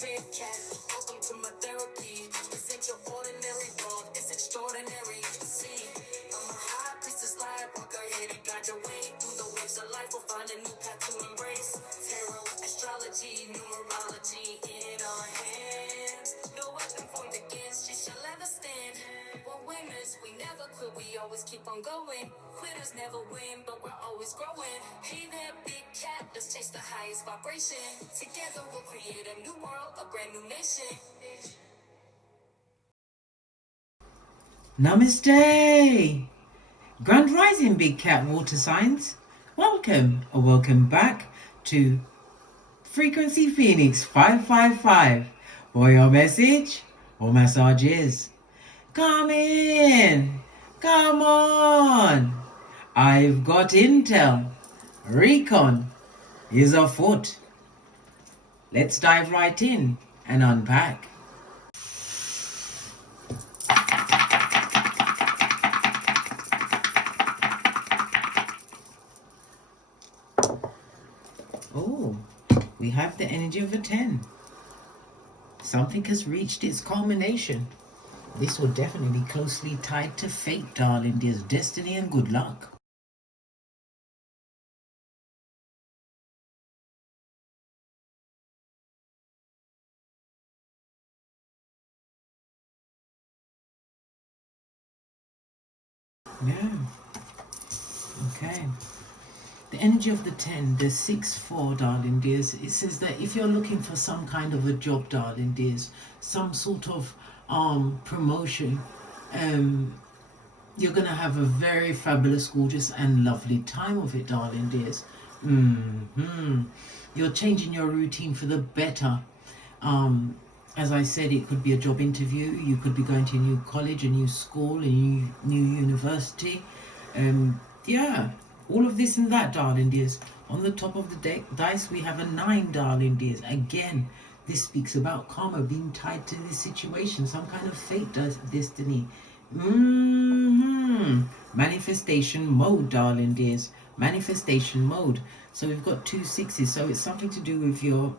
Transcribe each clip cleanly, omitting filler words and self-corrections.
big cat. Welcome to my therapy. This ain't your ordinary world, it's extraordinary. See, I'm a high priestess, light walker, here to guide your way through the waves of life. We'll find a new path to embrace. Tarot, astrology, numerology in our hands. No weapon formed against you shall ever stand. We're winners, we never quit, we always keep on going. Quitters never win, but we're always growing. Hey there, big cat, let's chase the highest vibration. Together we'll create a new world, a brand new nation. Namaste! Grand Rising Big Cat Water Signs. Welcome or welcome back to Frequency Phoenix 555. For your message or messages. Come in! Come on! I've got intel. Recon is afoot. Let's dive right in and unpack. Oh, we have the energy of a 10. Something has reached its culmination. This will definitely be closely tied to fate, darling. There's destiny and good luck. Yeah. Okay. The energy of the 10, the 6-4, darling dears. It says that if you're looking for some kind of a job, darling dears, some sort of promotion, you're gonna have a very fabulous, gorgeous, and lovely time of it, darling dears. You're changing your routine for the better. As I said, it could be a job interview. You could be going to a new college, a new school, a new university. Yeah, all of this and that, darling dears. On the top of the dice, we have a 9, darling dears. Again, this speaks about karma being tied to this situation, some kind of fate, destiny. Manifestation mode, darling dears. Manifestation mode. So we've got 2 6s. So it's something to do with your...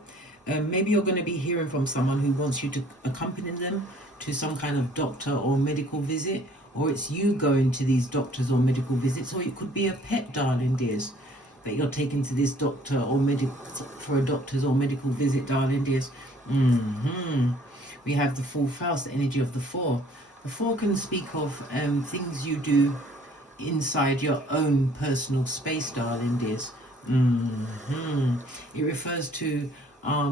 maybe you're going to be hearing from someone who wants you to accompany them to some kind of doctor or medical visit, or it's you going to these doctors or medical visits, or it could be a pet, darling dears, that you're taking to this doctor or for a doctor's or medical visit, darling dears. We have the full Faust, the energy of the 4. The 4 can speak of things you do inside your own personal space, darling dears. It refers to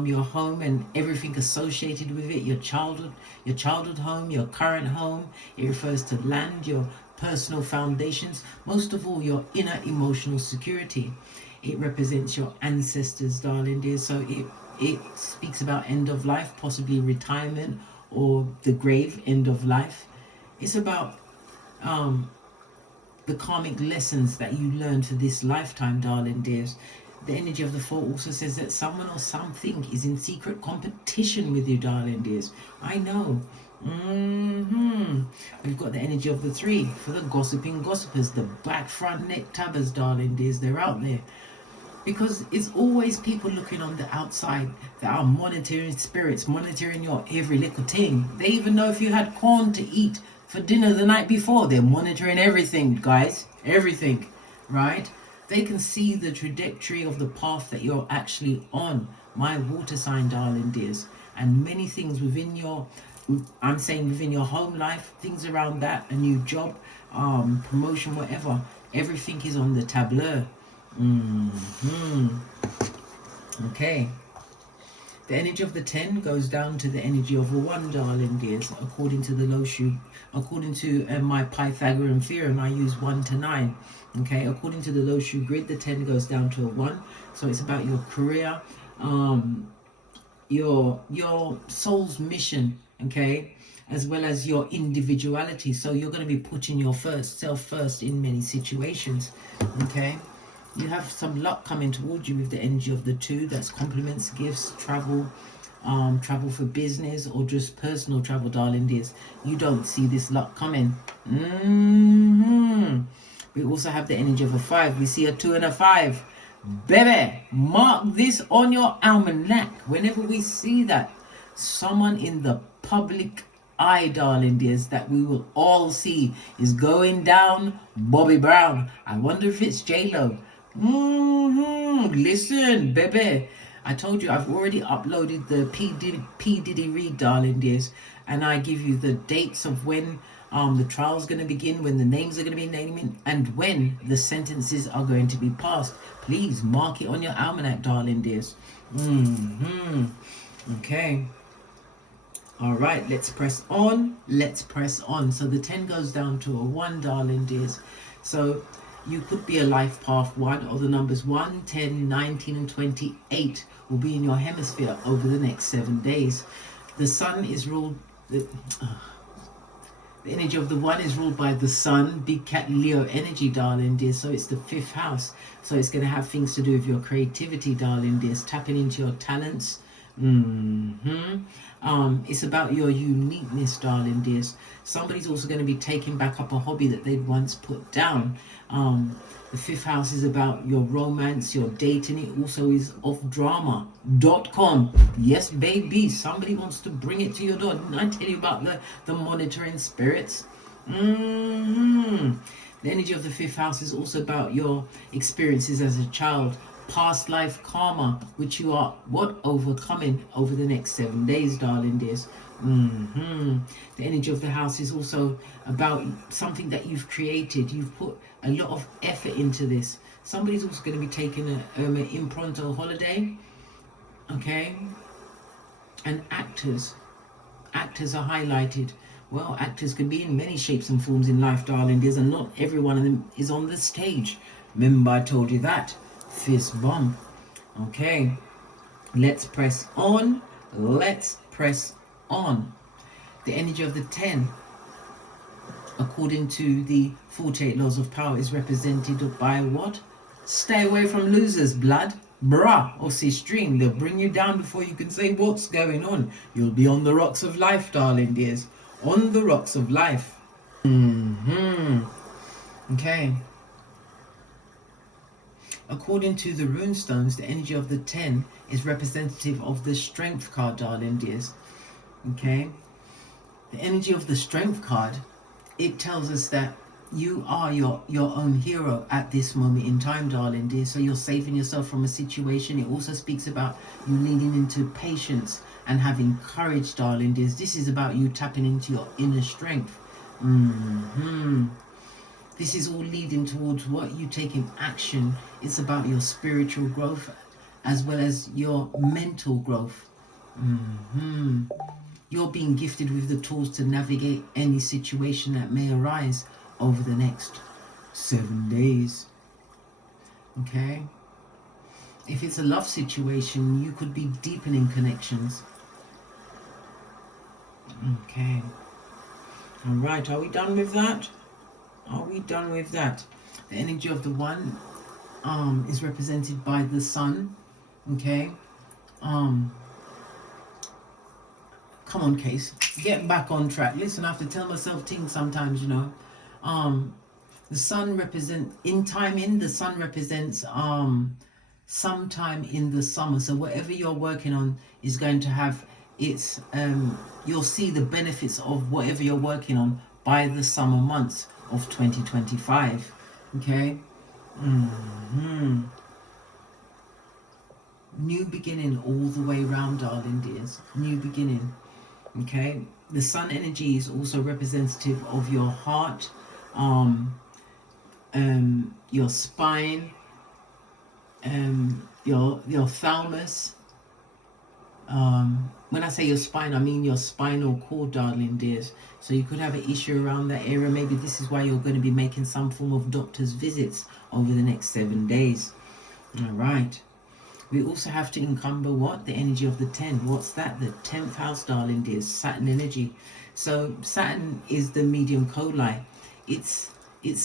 your home and everything associated with it, your childhood home, your current home. It refers to land, your personal foundations, most of all your inner emotional security. It represents your ancestors, darling dear. So it speaks about end of life, possibly retirement or the grave, end of life. It's about the karmic lessons that you learned for this lifetime, darling dears. The energy of the 4 also says that someone or something is in secret competition with you, darling dears. I know. We've got the energy of the 3 for the gossiping gossipers, the back front neck tabbers, darling dears. They're out there. Because it's always people looking on the outside that are monitoring spirits, monitoring your every little thing. They even know if you had corn to eat for dinner the night before. They're monitoring everything, guys. Everything, right? They can see the trajectory of the path that you're actually on, my water sign, darling dears. And many things within your, I'm saying within your home life, things around that, a new job, promotion, whatever. Everything is on the tableau. Okay. The energy of the 10 goes down to the energy of a 1, darling dears, according to the Loshu, according to my Pythagorean theorem. I use 1 to 9. Okay, according to the Loshu grid, the 10 goes down to a 1. So it's about your career, your soul's mission, okay, as well as your individuality. So you're going to be putting your self first in many situations, okay. You have some luck coming towards you with the energy of the 2. That's compliments, gifts, travel, travel for business, or just personal travel, darling dears. You don't see this luck coming. We also have the energy of a 5. We see a 2 and a 5. Baby, mark this on your almanac. Whenever we see that, Someone in the public eye, darling dears, that we will all see is going down Bobby Brown. I wonder if it's J-Lo. Listen, baby. I told you I've already uploaded the P. Diddy read, darling dears, and I give you the dates of when the trial's going to begin, when the names are going to be naming, and when the sentences are going to be passed. Please mark it on your almanac, darling dears. Okay. All right, let's press on. Let's press on. So the 10 goes down to a 1, darling dears. So you could be a life path 1, or the numbers 1, 10, 19, and 28 will be in your hemisphere over the next 7 days. The sun is ruled... The energy of the 1 is ruled by the sun, big cat Leo energy, darling dears. So it's the 5th house. So it's going to have things to do with your creativity, darling dears, tapping into your talents. It's about your uniqueness, darling dears. Somebody's also going to be taking back up a hobby that they'd once put down. The 5th house is about your romance, your dating. It also is of drama.com. Yes, baby. Somebody wants to bring it to your door. Didn't I tell you about the monitoring spirits? The energy of the 5th house is also about your experiences as a child. Past life karma, which you are overcoming over the next 7 days, darling dears. The energy of the house is also about something that you've created. You've put a lot of effort into this. Somebody's also going to be taking an impronto holiday. Okay. And actors are highlighted. Well, actors can be in many shapes and forms in life, darling dears, and not every one of them is on the stage. Remember, I told you that. Fist bump. Okay, let's press on. Let's press on. The energy of the 10, according to the 48 laws of power, is represented by what? Stay away from losers, blood, bruh, or sistering. They'll bring you down before you can say what's going on. You'll be on the rocks of life, darling dears. On the rocks of life. Okay. According to the runestones, the energy of the 10 is representative of the strength card, darling dears. Okay. The energy of the strength card, it tells us that you are your own hero at this moment in time, darling dear. So you're saving yourself from a situation. It also speaks about you leaning into patience and having courage, darling dears. This is about you tapping into your inner strength. This is all leading towards what you take in action. It's about your spiritual growth as well as your mental growth. You're being gifted with the tools to navigate any situation that may arise over the next 7 days. Okay? If it's a love situation, you could be deepening connections. Okay. All right, are we done with that? Are we done with that? The energy of the 1 is represented by the sun. Okay. Come on, Case. Get back on track. Listen, I have to tell myself things sometimes, you know. The sun represents the sun represents sometime in the summer. So whatever you're working on is going to have its you'll see the benefits of whatever you're working on by the summer months of 2025. Okay. New beginning all the way around, darling dears. New beginning. Okay. The sun energy is also representative of your heart, your spine, your thalamus. When I say your spine, I mean your spinal cord, darling dears. So you could have an issue around that area. Maybe this is why you're going to be making some form of doctor's visits over the next 7 days. All right. We also have to encumber what? The energy of the 10. What's that? The 10th house, darling dears. Saturn energy. So Saturn is the medium coli. It's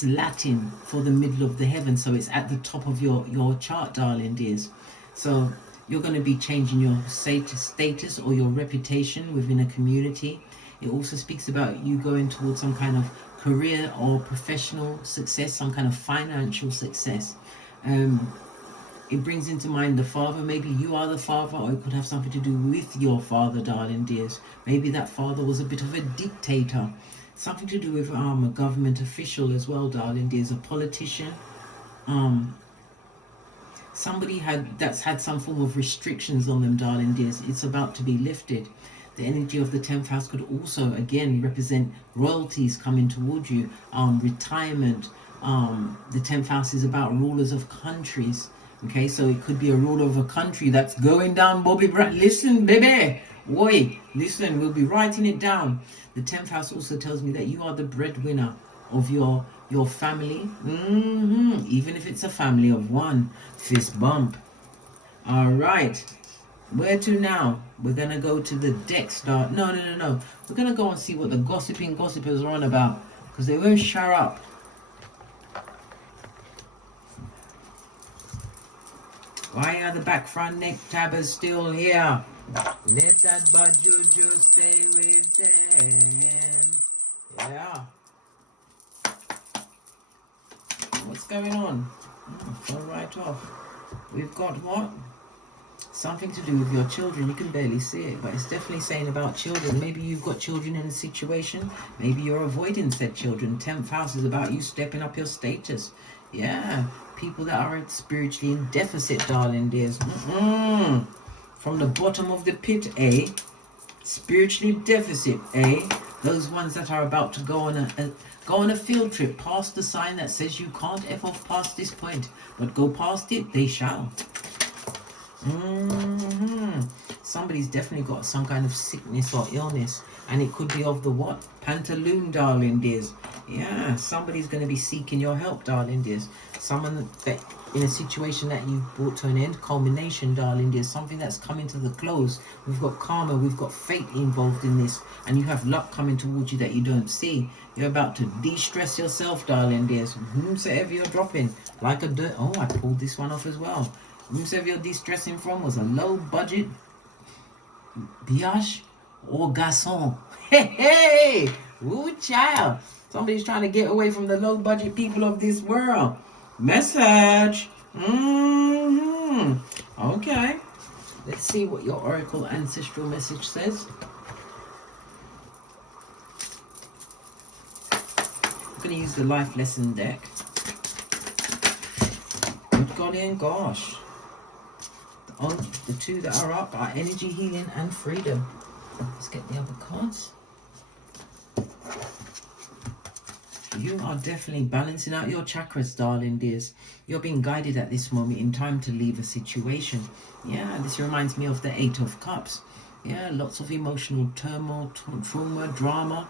Latin for the middle of the heaven. So it's at the top of your chart, darling dears. So you're going to be changing your status or your reputation within a community. It also speaks about you going towards some kind of career or professional success, some kind of financial success. It brings into mind the father. Maybe you are the father, or it could have something to do with your father, darling dears. Maybe that father was a bit of a dictator. Something to do with a government official as well, darling dears. A politician. Somebody that's had some form of restrictions on them, darling dears. It's about to be lifted. The energy of the 10th house could also, again, represent royalties coming towards you, retirement. The 10th house is about rulers of countries. Okay, so it could be a ruler of a country that's going down, Bobby Brad. Listen, baby. Oi, listen, we'll be writing it down. The 10th house also tells me that you are the breadwinner of your family. Even if it's a family of one. Fist bump. All right. Where to now? We're going to go to the deck start. No. We're going to go and see what the gossipers are on about. Because they won't shut up. Why are the back front neck tabbers still here? Let that bad juju stay with them. Yeah. What's going on? Fell right off. We've got what? Something to do with your children. You can barely see it, but it's definitely saying about children. Maybe you've got children in a situation. Maybe you're avoiding said children. 10th house is about you stepping up your status. Yeah. People that are spiritually in deficit, darling dears. From the bottom of the pit, spiritually deficit, those ones that are about to go on a field trip past the sign that says you can't F off past this point, but go past it, they shall. Somebody's definitely got some kind of sickness or illness, and it could be of the what? Pantaloon, darling dears. Yeah, somebody's going to be seeking your help, darling dears. Someone that in a situation that you've brought to an end, culmination, darling dears. Something that's coming to the close. We've got karma, we've got fate involved in this, and you have luck coming towards you that you don't see. You're about to de-stress yourself, darling dears. Whomsoever you're dropping, like a dirt. Oh, I pulled this one off as well. Whomsoever you're de-stressing from was a low budget biatch or garçon. Hey! Ooh, child. Somebody's trying to get away from the low budget people of this world. Message. Okay. Let's see what your oracle ancestral message says. I'm going to use the life lesson deck. Good golly and gosh. The two that are up are energy healing and freedom. Let's get the other cards. You are definitely balancing out your chakras, darling dears. You're being guided at this moment in time to leave a situation. Yeah, this reminds me of the 8 of Cups. Yeah, lots of emotional turmoil, trauma, drama.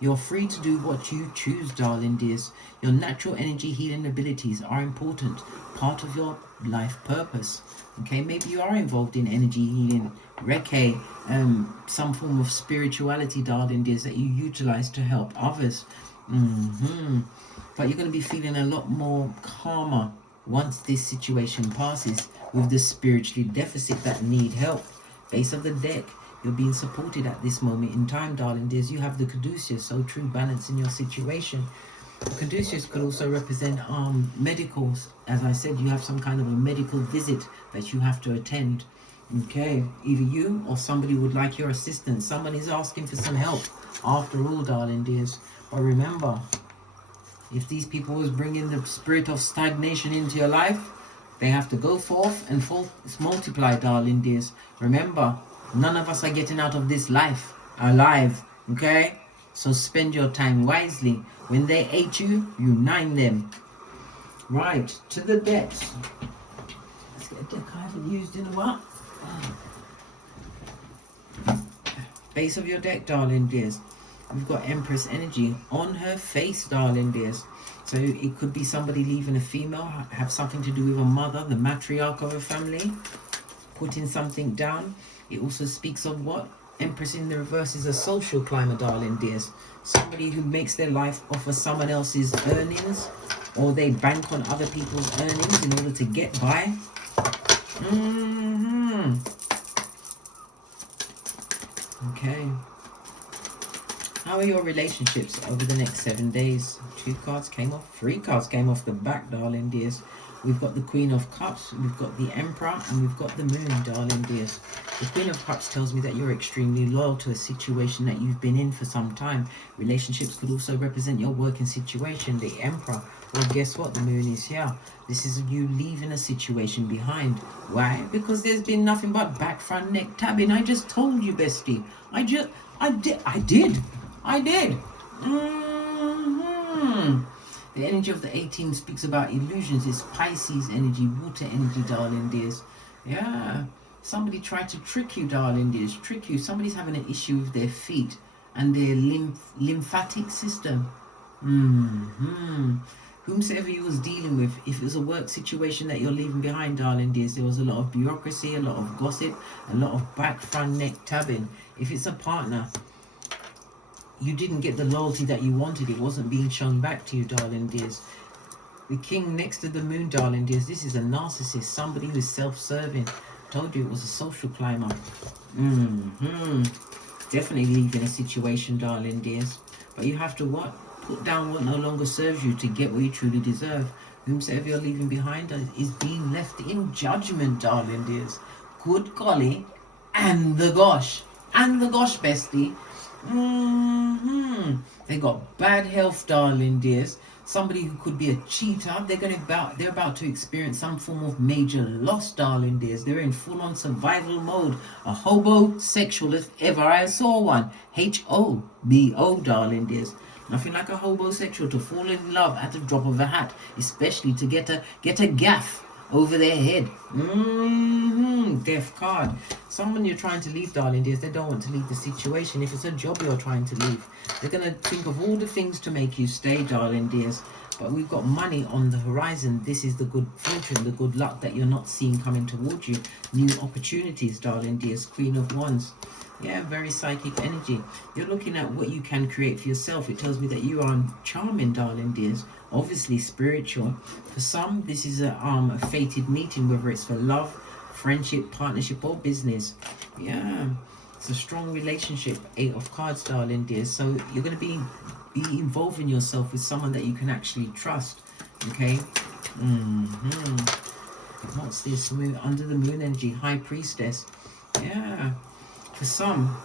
You're free to do what you choose, darling dears. Your natural energy healing abilities are important, part of your life purpose. Okay, maybe you are involved in energy healing, Reiki, some form of spirituality, darling dears, that you utilize to help others. But you're going to be feeling a lot more calmer once this situation passes with the spiritually deficit that need help. Base of the deck. You're being supported at this moment in time, darling dears. You have the caduceus, so true balance in your situation. The caduceus could also represent medicals. As I said, you have some kind of a medical visit that you have to attend. Okay, either you or somebody would like your assistance. Someone is asking for some help after all, darling dears. But remember, if these people was bringing the spirit of stagnation into your life, they have to go forth and multiply, darling dears. Remember, none of us are getting out of this life alive, okay? So spend your time wisely. When they hate you, you nine them. Right, to the decks. Let's get a deck I haven't used in a while. Base of your deck, darling dears. We've got Empress energy on her face, darling dears. So it could be somebody leaving a female, have something to do with a mother, the matriarch of a family, putting something down. It also speaks of what? Empress in the reverse is a social climber, darling dears. Somebody who makes their life off of someone else's earnings, or they bank on other people's earnings in order to get by. Okay. How are your relationships over the next 7 days? 2 cards came off. 3 cards came off the back, darling dears. We've got the Queen of Cups, we've got the Emperor, and we've got the Moon, darling dears. The Queen of Cups tells me that you're extremely loyal to a situation that you've been in for some time. Relationships could also represent your working situation. The Emperor, well, guess what? The Moon is here. This is you leaving a situation behind. Why? Because there's been nothing but back, front, neck tabbing. I just told you, bestie. I did. The energy of the 18 speaks about illusions. It's Pisces energy, water energy, darling dears. Yeah. Somebody tried to trick you, darling dears. Trick you. Somebody's having an issue with their feet and their lymphatic system. Whomsoever you was dealing with, if it was a work situation that you're leaving behind, darling dears, there was a lot of bureaucracy, a lot of gossip, a lot of back, front, neck tabbing. If it's a partner, you didn't get the loyalty that you wanted. It wasn't being shown back to you, darling dears. The King next to the Moon, darling dears, this is a narcissist, somebody who's self-serving. Told you it was a social climber. Definitely leaving a situation, darling dears. But you have to what? Put down what no longer serves you to get what you truly deserve. Whomsoever you're leaving behind is being left in judgment, darling dears. Good golly, and the gosh. And the gosh, bestie. They got bad health, darling dears. Somebody who could be a cheater. They're about to experience some form of major loss, darling dears. They're in full-on survival mode. A hobosexual, if ever I saw one. H-O-B-O, darling dears. Nothing like a hobosexual to fall in love at the drop of a hat, especially to get a gaff over their head. Death card. Someone you're trying to leave, darling dears, they don't want to leave the situation. If it's a job you're trying to leave, they're going to think of all the things to make you stay, darling dears. But we've got money on the horizon. This is the good fortune, the good luck that you're not seeing coming towards you. New opportunities, darling dears. Queen of Wands. Yeah, very psychic energy. You're looking at what you can create for yourself. It tells me that you are charming, darling dears. Obviously spiritual. For some, this is a fated meeting, whether it's for love, friendship, partnership, or business. Yeah, it's a strong relationship. 8 of Cards, darling dears. So you're going to be involving yourself with someone that you can actually trust. Okay. What's this? Under the Moon energy, High Priestess. Yeah. For some,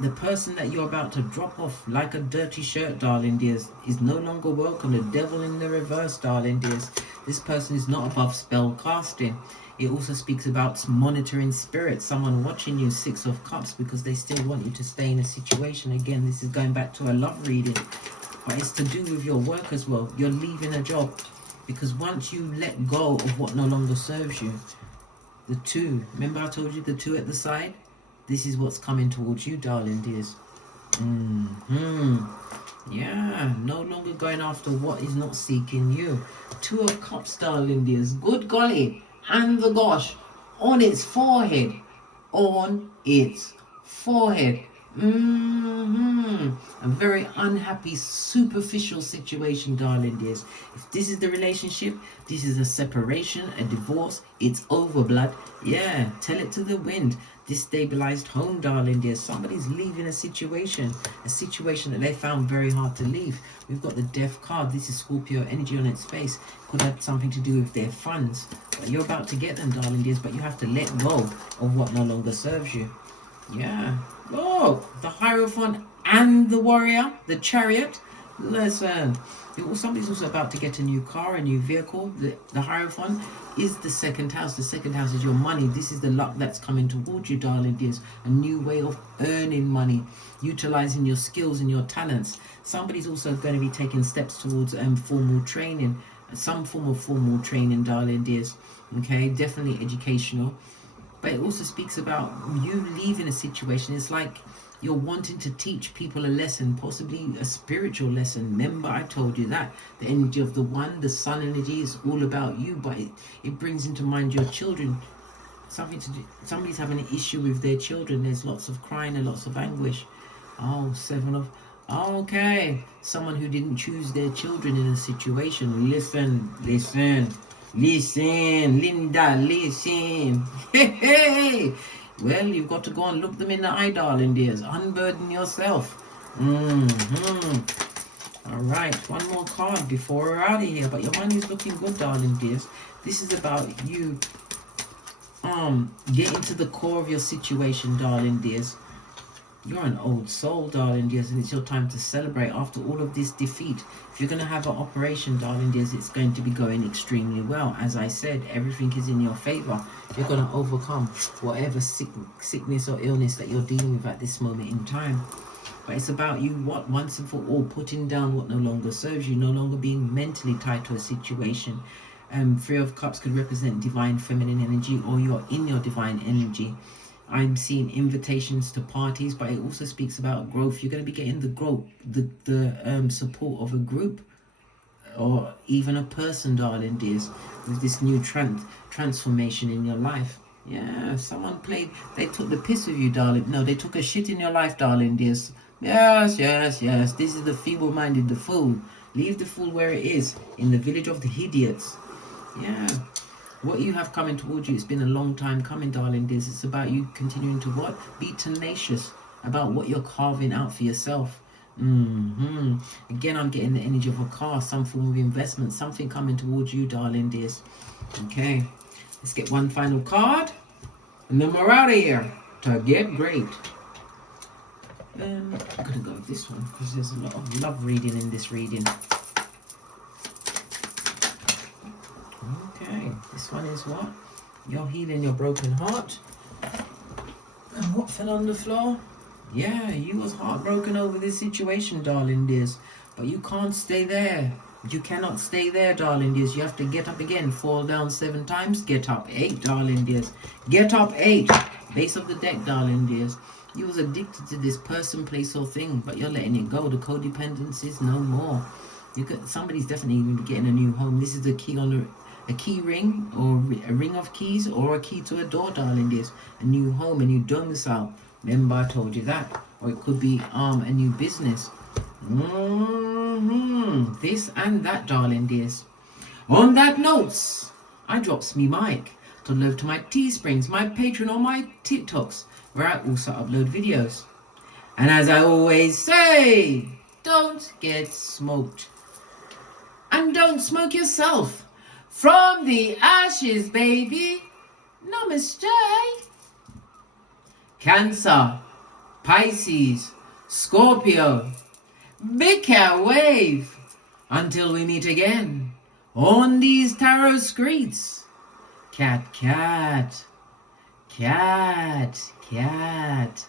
the person that you're about to drop off like a dirty shirt, darling dears, is no longer welcome. The devil in the reverse, darling dears. This person is not above spell casting. It also speaks about monitoring spirits, someone watching you, 6 of Cups, because they still want you to stay in a situation. Again, this is going back to a love reading, but it's to do with your work as well. You're leaving a job because once you let go of what no longer serves you, the 2, remember I told you the 2 at the side? This is what's coming towards you, darling dears. Yeah, no longer going after what is not seeking you. 2 of Cups, darling dears. Good golly. And the gosh. On its forehead. On its forehead. A very unhappy, superficial situation, darling dears. If this is the relationship, this is a separation, a divorce. It's over, blood. Yeah, tell it to the wind. Destabilized home, darling dears. Somebody's leaving a situation that they found very hard to leave. We've got the Death card. This is Scorpio energy on its face. Could have something to do with their funds. But you're about to get them, darling dears, but you have to let go of what no longer serves you. Yeah. Oh, the Hierophant and the Warrior, the Chariot. Listen, somebody's also about to get a new car, a new vehicle. The Hierophant is the 2nd house. The 2nd house is your money. This is the luck that's coming towards you, darling dears. A new way of earning money, utilizing your skills and your talents. Somebody's also going to be taking steps towards formal training, some form of formal training, darling dears. Okay, definitely educational. But it also speaks about you leaving a situation. It's like you're wanting to teach people a lesson, possibly a spiritual lesson. Remember, I told you that. The energy of the One, the Sun energy, is all about you, but it brings into mind your children. Somebody's having an issue with their children. There's lots of crying and lots of anguish. Oh, 7 of... Okay. Someone who didn't choose their children in a situation. Listen, Linda, listen. Hey. Well, you've got to go and look them in the eye, darling dears. Unburden yourself. All right, one more card before we're out of here. But your money's looking good, darling dears. This is about you getting to the core of your situation, darling dears. You're an old soul, darling dears, and it's your time to celebrate after all of this defeat. If you're going to have an operation, darling dears, it's going to be going extremely well. As I said, everything is in your favor. You're going to overcome whatever sickness or illness that you're dealing with at this moment in time. But it's about you, once and for all, putting down what no longer serves you, no longer being mentally tied to a situation. Three of Cups could represent divine feminine energy, or you're in your divine energy. I'm seeing invitations to parties, but it also speaks about growth. You're going to be getting the growth, the support of a group, or even a person, darling dears, with this new transformation in your life. Yeah, someone they took the piss of you, darling. No, they took a shit in your life, darling dears. Yes. This is the feeble-minded, the fool. Leave the fool where it is, in the village of the idiots. Yeah. What you have coming towards you, it's been a long time coming, darling dears. It's about you continuing to what? Be tenacious about what you're carving out for yourself. Again, I'm getting the energy of a car, some form of investment, something coming towards you, darling dears. Okay, let's get one final card, and then we're out of here to get great. I'm gonna go with this one because there's a lot of love reading in this reading. Okay, this one is what? You're healing your broken heart. And what fell on the floor? Yeah, you was heartbroken over this situation, darling dears. But you can't stay there. You cannot stay there, darling dears. You have to get up again. Fall down 7 times. Get up 8, darling dears. Get up 8. Base of the deck, darling dears. You was addicted to this person, place, or thing, but you're letting it go. The codependence is no more. Somebody's definitely going to be getting a new home. This is the key on a key ring, or a ring of keys, or a key to a door, darling dears. A new home, a new domicile. Remember, I told you that. Or it could be a new business. This and that, darling dears. On that notes, I drops me mic to love to my Teesprings, my Patreon, or my TikToks, where I also upload videos. And as I always say, don't get smoked. And don't smoke yourself. From the ashes, baby. Namaste. Cancer, Pisces, Scorpio, big cat wave. Until we meet again on these tarot streets. Cat, cat, cat, cat.